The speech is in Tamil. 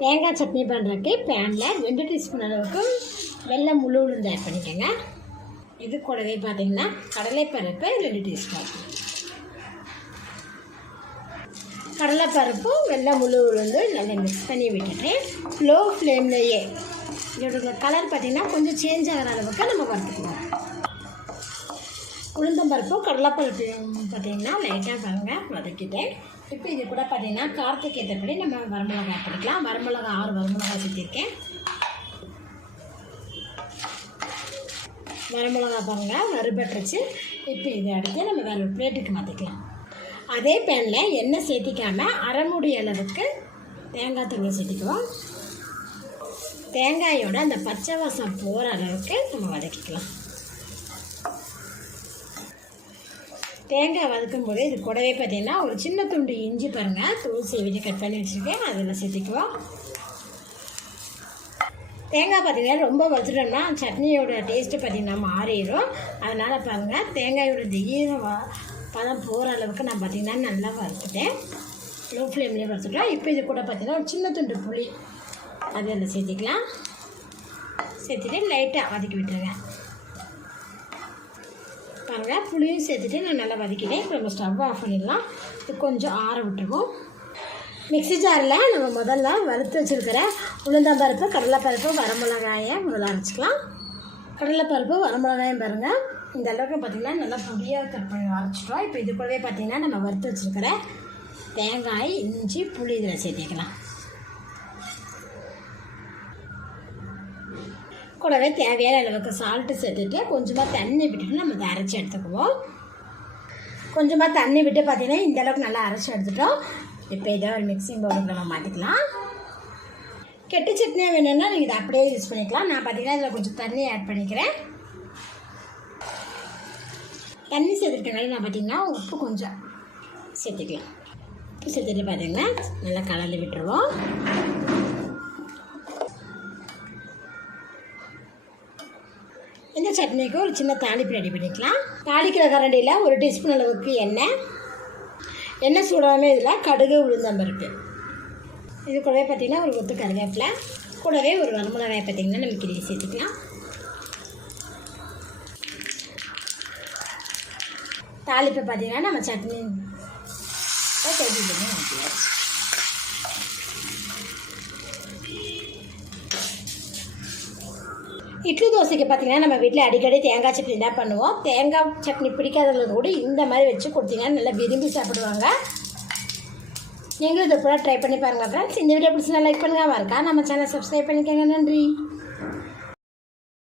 தேங்காய் சட்னி பண்ணுறதுக்கு பேனில் ரெண்டு டீஸ்பூன் அளவுக்கு வெள்ளை முழு உளுந்து ஆட் பண்ணிக்கோங்க. இது கூடவே பார்த்தீங்கன்னா கடலைப்பருப்பு ரெண்டு டீஸ்பூன் கடலைப்பருப்பு வெள்ளை முழு உளுந்து நல்லா மிக்ஸ் பண்ணி விட்டுட்டு லோ ஃப்ளேம்லேயே இதோட கலர் பார்த்திங்கன்னா கொஞ்சம் சேஞ்ச் ஆகிற அளவுக்கு நம்ம வறுத்துக்குவோம் உளுந்தம்பருப்பும் கடலைப்பருப்பு பார்த்தீங்கன்னா லைட்டாக பாருங்கள் வதக்கிட்டேன். இப்போ இது கூட பார்த்தீங்கன்னா காரத்துக்கு ஏற்றபடி நம்ம வரமிளகா பண்ணிக்கலாம் வரமிளகா ஆறு வரமிளகா சேர்த்திருக்கேன். வரமிளகா பாருங்கள் வறுபட்டுருச்சு. இப்போ இதை அடுத்து நம்ம வேறு ஒரு பிளேட்டுக்கு மாற்றிக்கலாம் அதே பேனில் எண்ணெய் சேர்த்திக்காமல் அரைமுடி அளவுக்கு தேங்காய் தூள் சேர்த்திக்குவோம். தேங்காயோட அந்த பச்சை வாசம் போகிற அளவுக்கு நம்ம வதக்கிக்கலாம். தேங்காய் வதக்கும் போது இது கூடவே பார்த்தீங்கன்னா ஒரு சின்ன துண்டு இஞ்சி பாருங்கள் தூள் சீவிட்டு கட் பண்ணி வச்சுருக்கேன். அதில் சேர்த்துக்குவோம். தேங்காய் பார்த்தீங்கன்னா ரொம்ப வச்சுட்டோம்னா சட்னியோட டேஸ்ட்டு பார்த்திங்கன்னா மாறிடும் அதனால் பாருங்கள் தேங்காயோட இந்த ஈரம் பதம் போகிற அளவுக்கு நான் பார்த்தீங்கன்னா நல்லா வறுத்துட்டேன் லோ ஃப்ளேம்லேயே வறுத்துட்டோம் இப்போ இது கூட பார்த்தீங்கன்னா ஒரு சின்ன துண்டு புளி அது அதில் சேர்த்திக்கலாம். சேர்த்துட்டு லைட்டாக வதக்கி விட்டுருங்க. பாருங்கள் புளியும் சேர்த்துட்டு நான் நல்லா வதக்கிட்டேன். இப்போ நம்ம ஸ்டவ் ஆஃப் பண்ணிடலாம். இது கொஞ்சம் ஆற விட்டுருவோம். மிக்ஸி ஜாரில் நம்ம முதல்ல வறுத்து வச்சுருக்கிற உளுந்தம்பருப்பு கடலைப்பருப்பு வரமிளகாயை முதல்ல அரைச்சிக்கலாம். கடலைப்பருப்பு வரமிளகாயும் பாருங்கள் இந்த அளவுக்கு பார்த்திங்கன்னா நல்லா பொடியாக கட் பண்ணி அரைச்சிட்டோம். இப்போ இது கூடவே பார்த்திங்கன்னா நம்ம வறுத்து வச்சுருக்கிற தேங்காய் இஞ்சி புளி இதில் சேர்த்திக்கலாம். கூடவே தேவையான அளவுக்கு சால்ட்டு சேர்த்துட்டு கொஞ்சமாக தண்ணி விட்டுட்டு நம்ம இதை அரைச்சி எடுத்துக்குவோம். கொஞ்சமாக தண்ணி விட்டு பார்த்தீங்கன்னா இந்தளவுக்கு நல்லா அரைச்சி எடுத்துட்டோம். இப்போ இதை ஒரு மிக்சிங் பவுலுக்கு நம்ம மாற்றிக்கலாம் கெட்டு சட்னியாக வேணும்னா நீங்கள் இதை அப்படியே யூஸ் பண்ணிக்கலாம். நான் பார்த்தீங்கன்னா இதில் கொஞ்சம் தண்ணி ஆட் பண்ணிக்கிறேன். தண்ணி சேர்த்துருக்கனால நான் பார்த்தீங்கன்னா உப்பு கொஞ்சம் சேர்த்துக்கலாம். உப்பு சேர்த்துட்டு பார்த்தீங்கன்னா நல்லா கலந்து விட்டுருவோம். இந்த சட்னிக்கு ஒரு சின்ன தாளிப்பு ரெடி பண்ணிக்கலாம். தாளிக்கிற கரண்டியில் ஒரு டீஸ்பூன் அளவுக்கு எண்ணெய். எண்ணெய் சூடாமே இதில் கடுகு உளுந்தம்பருப்பு இது கூடவே பார்த்திங்கன்னா ஒரு கொத்து கருவேப்பிலை கூடவே ஒரு வரமிளகாய் பார்த்திங்கன்னா நம்ம கிள்ளி சேர்த்துக்கலாம். தாளிப்பை பார்த்திங்கன்னா நம்ம சட்னி ரெடி பண்ணி ஊற்றியாச்சு இட்லி தோசைக்கு பார்த்தீங்கன்னா நம்ம வீட்டில் அடிக்கடி தேங்காய் சட்னி தான் பண்ணுவோம். தேங்காய் சட்னி பிடிக்காதவங்களுக்கு கூட இந்த மாதிரி வச்சு கொடுத்தீங்கன்னா நல்லா விரும்பி சாப்பிடுவாங்க. நீங்களும் இதை கூட ட்ரை பண்ணி பாருங்கள் ஃப்ரெண்ட்ஸ் இந்த வீடியோ பிடிச்சி லைக் பண்ணுங்க. மறக்கா நம்ம சேனல் சப்ஸ்கிரைப் பண்ணிக்கோங்க. நன்றி.